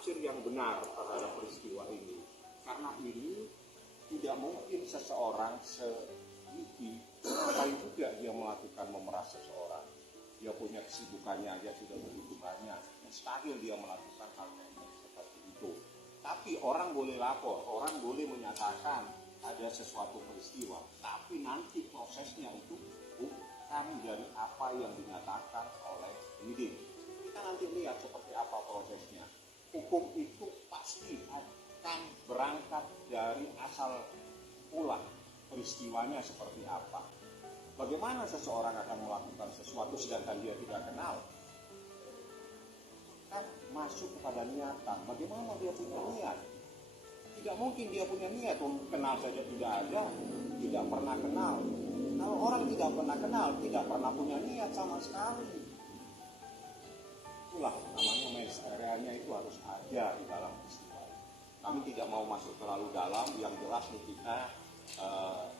tafsir yang benar terhadap peristiwa ini. Karena ini tidak mungkin seseorang segigi ngapain juga dia melakukan memeras seseorang. Dia punya kesibukannya aja sudah begitu banyak. Mustahil dia melakukan hal yang seperti itu. Tapi orang boleh lapor, orang boleh menyatakan ada sesuatu peristiwa. Tapi nanti prosesnya itu bukan dari apa yang dinyatakan oleh penyidik. Kita nanti lihat seperti apa prosesnya. Hukum itu pasti akan berangkat dari asal mula peristiwanya seperti apa. Bagaimana seseorang akan melakukan sesuatu sedangkan dia tidak kenal? Kan masuk kepada niatan. Bagaimana dia punya niat? Tidak mungkin dia punya niat. Kenal saja tidak ada, tidak pernah kenal. Kalau orang tidak pernah kenal, tidak pernah punya niat sama sekali. Itulah namanya mens area-nya itu harus ada di dalam peristiwa. Kami tidak mau masuk terlalu dalam. Yang jelas nih kita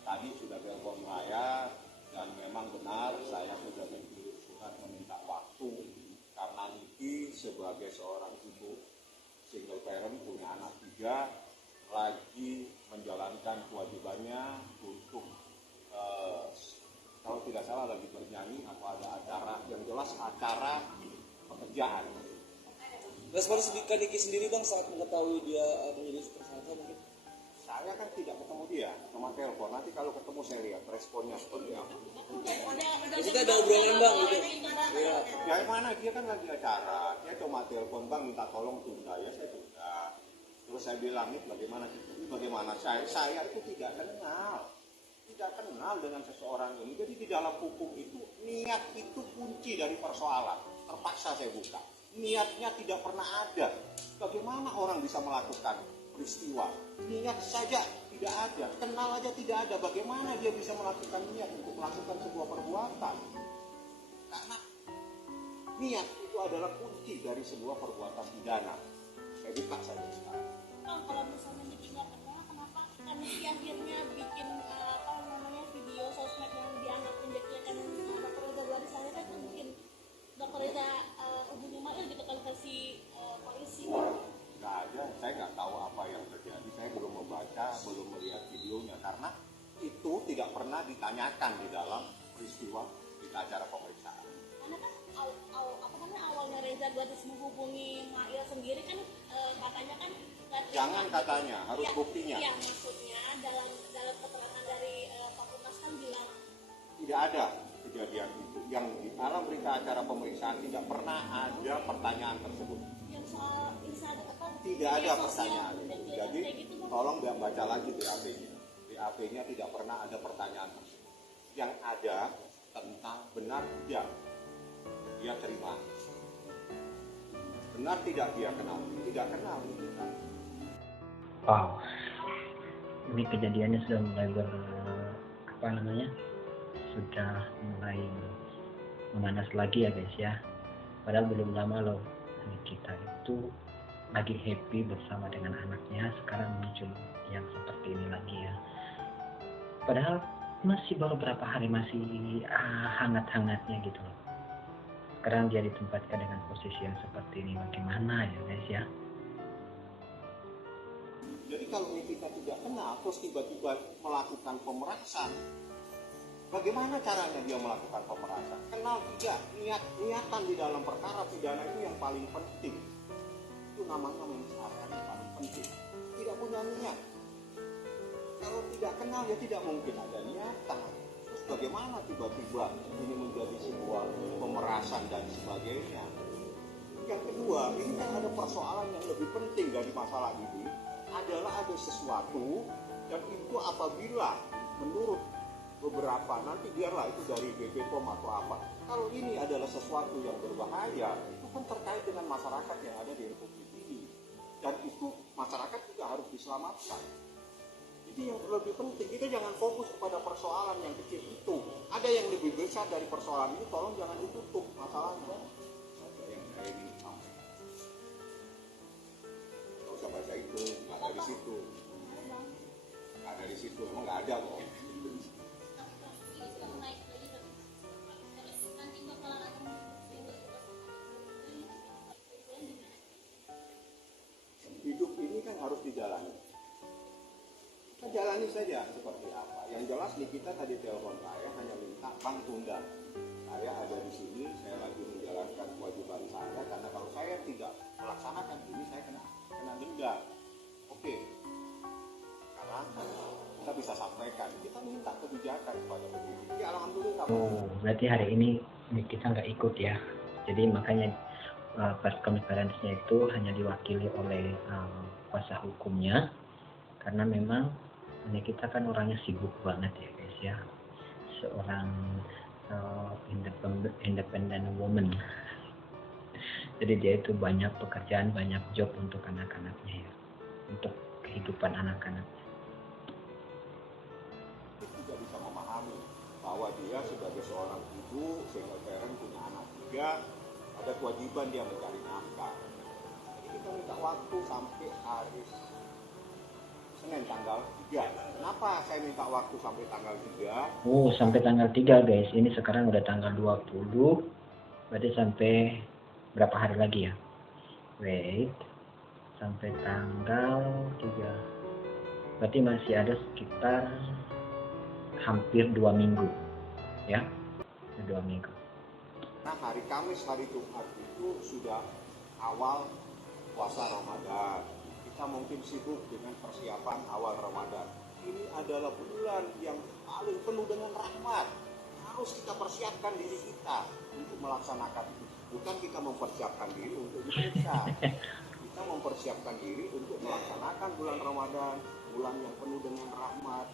tadi sudah telepon saya dan memang benar saya sudah mengirim surat meminta waktu karena Niki sebagai seorang ibu single parent punya anak 3 lagi menjalankan kewajibannya untuk kalau tidak salah lagi bernyanyi atau ada acara yang jelas acara pekerjaan. Respon Kak Niki sendiri bang saat mengetahui dia menjadi tersangka mungkin? Saya kan tidak ketemu dia, cuma telepon. Nanti kalau ketemu saya lihat responnya seperti apa. Kita ada obrolan bang gitu. Ya, yang mana dia kan lagi acara, dia cuma telepon bang minta tolong tunda ya saya tunda. Terus saya bilang nih bagaimana saya itu tidak kenal dengan seseorang ini. Jadi di dalam hukum itu niat itu kunci dari persoalan. Terpaksa saya buka. Niatnya tidak pernah ada. Bagaimana orang bisa melakukan peristiwa? Niat saja tidak ada, kenal aja tidak ada. Bagaimana dia bisa melakukan niat untuk melakukan sebuah perbuatan? Karena niat itu adalah kunci dari sebuah perbuatan pidana. Saya buka saja sekarang. Kalau misalnya tidak kenal, kenapa kan akhirnya bikin video sosmed yang dianggap menjadikan Dr. Reza Buarisanya kan mungkin Dr. Reza hubungi Mail gitu kalau versi polisi. Nggak ada, saya nggak tahu apa yang terjadi. Saya belum membaca, belum melihat videonya karena itu tidak pernah ditanyakan di dalam peristiwa di acara pemeriksaan. Karena kan awalnya Reza Buaris menghubungi Mail sendiri kan katanya kan jangan katanya, harus ya, buktinya. Iya, maksudnya dalam keterangan dari Pak Kumas kan bilang tidak ada kejadian itu. Yang di dalam berita acara pemeriksaan tidak pernah ada pertanyaan tersebut. Yang soal tidak ada pertanyaan itu. Jadi tolong baca lagi BAP-nya. BAP-nya tidak pernah ada pertanyaan tersebut. Yang ada tentang benar tidak dia terima. Benar tidak dia kenal? Tidak kenal. Wow, ini kejadiannya sudah mulai sudah mulai memanas lagi ya guys ya. Padahal belum lama loh kita itu lagi happy bersama dengan anaknya, sekarang muncul yang seperti ini lagi ya. Padahal masih baru berapa hari, masih hangat-hangatnya gitu loh. Sekarang dia ditempatkan dengan posisi yang seperti ini, bagaimana ya guys ya. Jadi kalau kita tidak kenal terus tiba-tiba melakukan pemerasan, bagaimana caranya dia melakukan pemerasan? Kenal tidak, niatan di dalam perkara pidana itu yang paling penting. Itu namanya mens area yang paling penting. Tidak punya niat. Kalau tidak kenal ya tidak mungkin ada niatan. Terus bagaimana tiba-tiba ini menjadi sebuah pemerasan dan sebagainya? Yang kedua, ini kan ada persoalan yang lebih penting dari masalah ini. Adalah ada sesuatu dan itu apabila menurut beberapa nanti biarlah itu dari BP POM atau apa, kalau ini adalah sesuatu yang berbahaya itu kan terkait dengan masyarakat yang ada di Republik ini dan itu masyarakat juga harus diselamatkan. Jadi yang lebih penting kita jangan fokus kepada persoalan yang kecil itu, ada yang lebih besar dari persoalan ini, tolong jangan ditutup masalahnya. Ada yang kayak ini nggak usah baca itu, nggak ada di situ, nggak ada di situ, emang nggak ada kok. jalani saja seperti apa. Yang jelas Nikita tadi telepon saya hanya minta bang tunda. Saya ada di sini, saya lagi menjalankan kewajiban saya karena kalau saya tidak melaksanakan ini saya kena denda. Oke. Sekarang kita bisa sampaikan, kita minta kebijakan kepada pendidik. Ya alhamdulillah. Oh, berarti hari ini kita nggak ikut ya. Jadi makanya press conference-nya itu hanya diwakili oleh kuasa hukumnya, karena memang kita kan orangnya sibuk banget ya guys ya, seorang independent woman. Jadi dia itu banyak pekerjaan, banyak job untuk anak-anaknya ya, untuk kehidupan anak-anaknya. Juga bisa memahami bahwa dia sebagai seorang ibu, single parent, punya anak 3, ada kewajiban dia mencari nafkah. Jadi kita minta waktu sampai hari Senin tanggal 3. Kenapa saya minta waktu sampai tanggal 3? Oh, sampai tanggal 3 guys. Ini sekarang udah tanggal 20. Berarti sampai berapa hari lagi ya? Wait. Sampai tanggal 3. Berarti masih ada sekitar hampir 2 minggu. Ya. 2 minggu. Nah, hari Kamis, hari Jumat itu sudah awal puasa Ramadan. Kita mungkin sibuk dengan persiapan awal Ramadan. Ini adalah bulan yang paling penuh dengan rahmat. Harus kita persiapkan diri kita untuk melaksanakan itu. Bukan kita mempersiapkan diri untuk diperiksa. Kita mempersiapkan diri untuk melaksanakan bulan Ramadan, bulan yang penuh dengan rahmat,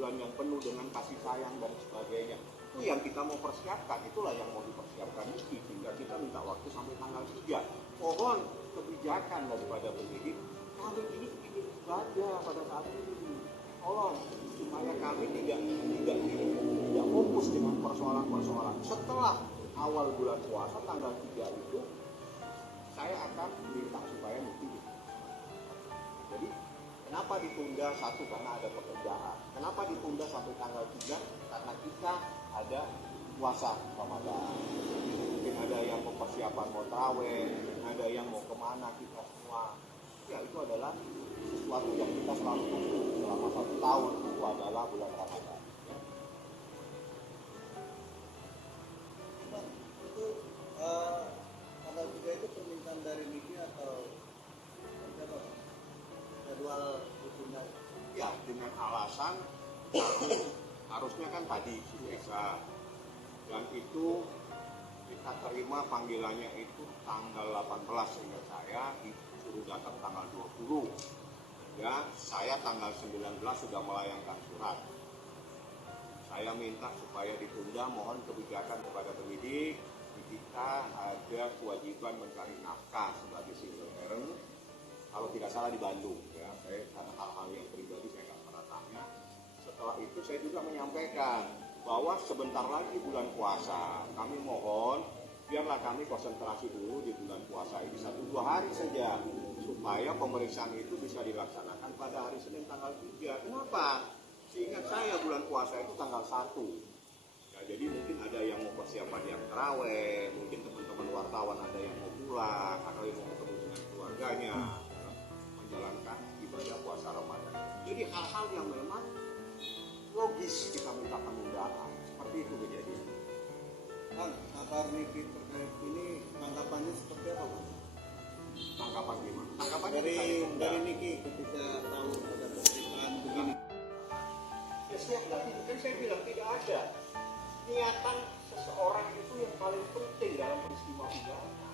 bulan yang penuh dengan kasih sayang dan sebagainya. Itu yang kita mau persiapkan, itulah yang mau dipersiapkan ini. Sehingga kita minta waktu sampai tanggal 3. Mohon kebijakan daripada pendidik. Kami ini ingin ibadah pada saat ini. Tolong supaya kami tidak fokus dengan persoalan-persoalan. Setelah awal bulan puasa tanggal 3 itu, saya akan minta supaya mungkin. Jadi kenapa ditunda? Satu, karena ada pekerjaan. Kenapa ditunda sampai tanggal 3? Karena kita ada puasa Ramadan. Mungkin ada yang persiapan mau tarawih, ada yang mau kemana kita semua. Ya itu adalah sesuatu yang kita selalu tunggu selama 1 tahun, itu adalah bulan Ramadan. Ya. Itu tanggal 3 itu permintaan dari Niki atau apa? Jadwal ditunda. Ya, dengan alasan harusnya kan tadi USA dan itu kita terima panggilannya itu tanggal 18 sehingga saya disuruh datang tanggal 20. Ya, saya tanggal 19 sudah melayangkan surat. Saya minta supaya ditunda, mohon kebijakan kepada pendidik. Kita ada kewajiban mencari nafkah sebagai single parent. Kalau tidak salah di Bandung, ya, saya karena hal-hal yang pribadi saya nggak pernah tanya. Setelah itu saya juga menyampaikan bahwa sebentar lagi bulan puasa. Kami mohon biarlah kami konsentrasi dulu di bulan puasa ini 1-2 hari saja supaya pemeriksaan itu bisa dilaksanakan pada hari Senin tanggal 3. Kenapa? Seingat saya bulan puasa itu tanggal 1. Ya, jadi mungkin ada yang mau persiapan yang taraweh, mungkin teman-teman wartawan ada yang mau pulang atau yang mau ketemu dengan keluarganya, ya, menjalankan ibadah puasa Ramadan. Jadi hal-hal yang memang logis kita minta penundaan. Seperti itu kejadian. Bang, kabar Niki terkait ini tanggapannya seperti apa, Bang? Tanggapan gimana? Tanggapannya Dari Niki ketika tahu ada pemberitaan begini. Ya saya kan saya bilang tidak ada. Niatan seseorang itu yang paling penting dalam peristiwa pidana.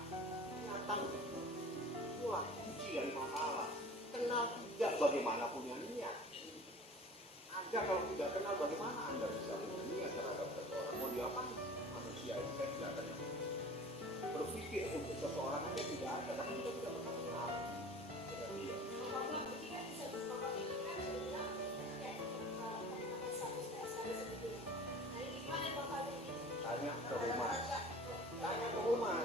Niatan itulah kunci dari masalah. Kenal tidak bagaimana punya niat. Anda kalau tidak kenal bagaimana Anda bisa punya niat terhadap seseorang. Mau diapain? Manusia itu saya tidak akan berpikir untuk seseorang aja tidak ada. Tapi kita tidak pernah kenal. Dia. Tanya ke rumah. Tanya ke rumah.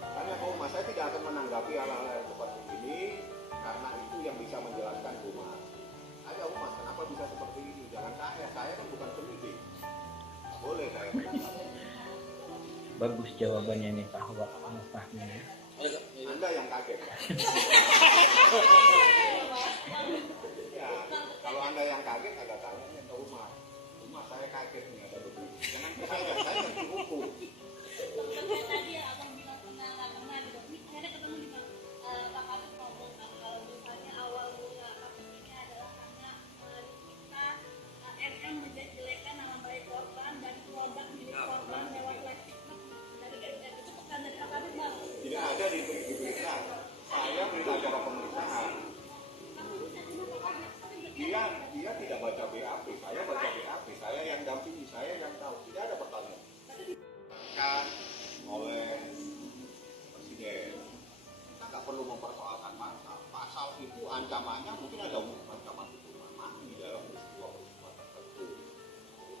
Tanya ke rumah. Saya tidak akan menanggapi hal-hal seperti ini karena itu yang bisa menjelaskan rumah. Tanya rumah, kenapa bisa seperti ini? Jangan saya kan bukan pendidik. Nggak boleh saya. Bagus jawabannya nih Pak Fahmi ya. Anda yang kaget. Ya, Kalau anda yang kaget agak tanya ke Umar. Umar saya kaget nih ada begini. Jangan saya yang dihukum. Kayak tadi ya abang bilang pernah nggak pernah gitu. Ini akhirnya ketemu di Pak Kabit ngomong kalau misalnya awal mula kasus ini adalah karena kita MM menjelek-jelekan nama baik korban dan produk milik korban lewat live TikTok dari MM. Itu pesan dari Pak Kabit bang. Tidak ada di berita. Saya berita acara pemeriksaan. Dia tidak baca BAP, saya baca BAP, saya yang dampingi, saya yang tahu, tidak ada pertanyaan. Kan oleh presiden, kita nggak perlu mempersoalkan pasal. Pasal itu ancamannya mungkin ada ancaman hukuman mati di dalam peristiwa tertentu.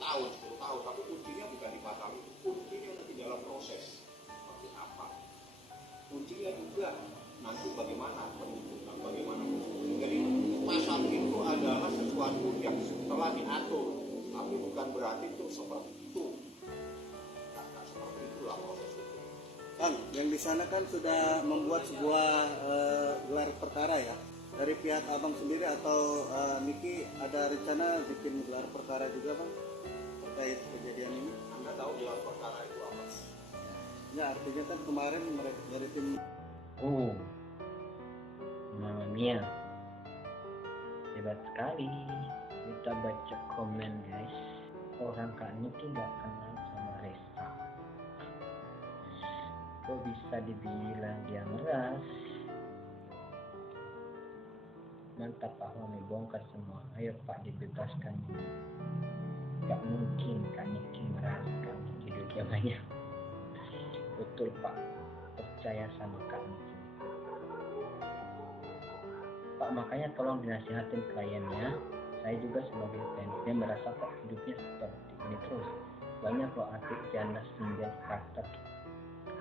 10 tahun, 10 tahun, tapi kuncinya bukan di pasal itu, kuncinya di dalam proses seperti apa. Kuncinya juga nanti bagaimana penuntutan, bagaimana. Jadi pasal itu adalah sesuatu yang telah diatur, tapi bukan berarti itu seperti itu. Nah, seperti itulah proses itu. Kang, yang di sana kan sudah membuat sebuah gelar perkara ya. Dari pihak abang sendiri atau Niki ada rencana bikin gelar perkara juga bang terkait kejadian ini? Anda tahu gelar perkara itu apa? Ya artinya kan kemarin mereka dari tim. Oh, Mamma Mia, hebat sekali. Kita baca komen guys. Orang Kak Niki nggak kenal sama Reza. Kok bisa dibilang dia meras? Mantap Pak Wami, bongkar semua. Ayo Pak dibebaskan. Gak mungkin Kak Niki meras. Kak Niki duitnya banyak. Betul Pak, percaya sama Kak Niki. Pak, makanya tolong dinasihatin kliennya. Saya juga sebagai fansnya merasa kok hidupnya seperti ini terus. Banyak loh artis janda single karakter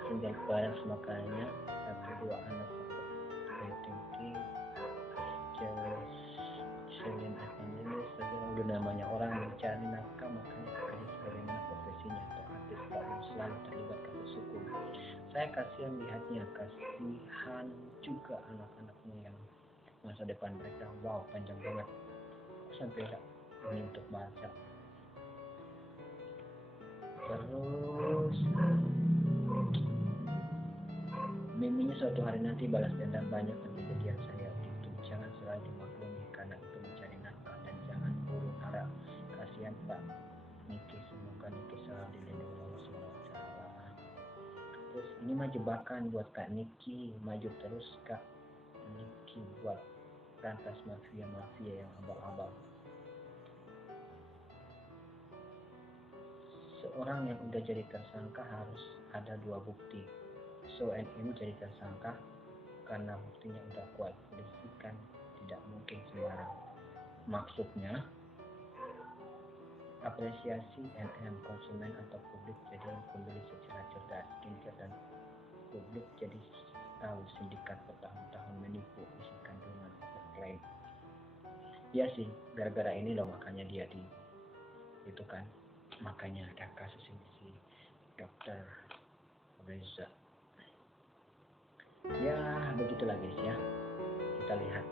single parents, makanya 1-2 anak satu rating jealous Celine Evangelis saja udah namanya orang mencari nafkah, makanya bekerja sebagaimana profesinya atau artis tak selalu terlibat kasus hukum. Saya kasihan lihatnya, kasihan juga anak-anaknya yang masa depan mereka. Wow, panjang banget. Aku sampai ini untuk baca. Terus miminya suatu hari nanti balas dendam banyak dan kejadian saya itu. Jangan selalu dimaklumi karena itu mencari nafkah dan jangan buruk harap. Kasihan Pak Niki, semoga Niki selalu dilindungi Allah SWT. Terus ini mah jebakan buat Kak Niki, maju terus Kak Niki buat rantas mafia yang abal-abal. Seorang yang udah jadi tersangka harus ada 2 bukti. So NM jadi tersangka karena buktinya udah kuat. Polisi kan tidak mungkin sembarang. Maksudnya apresiasi NM konsumen atau publik jadi pembeli secara cerdas, kincer dan publik jadi tahu sindikat bertahun-tahun menipu isi kandungan klaim. Iya sih, gara-gara ini loh makanya dia itu kan, makanya ada kasus ini si Dokter Reza. Ya begitulah guys ya, kita lihat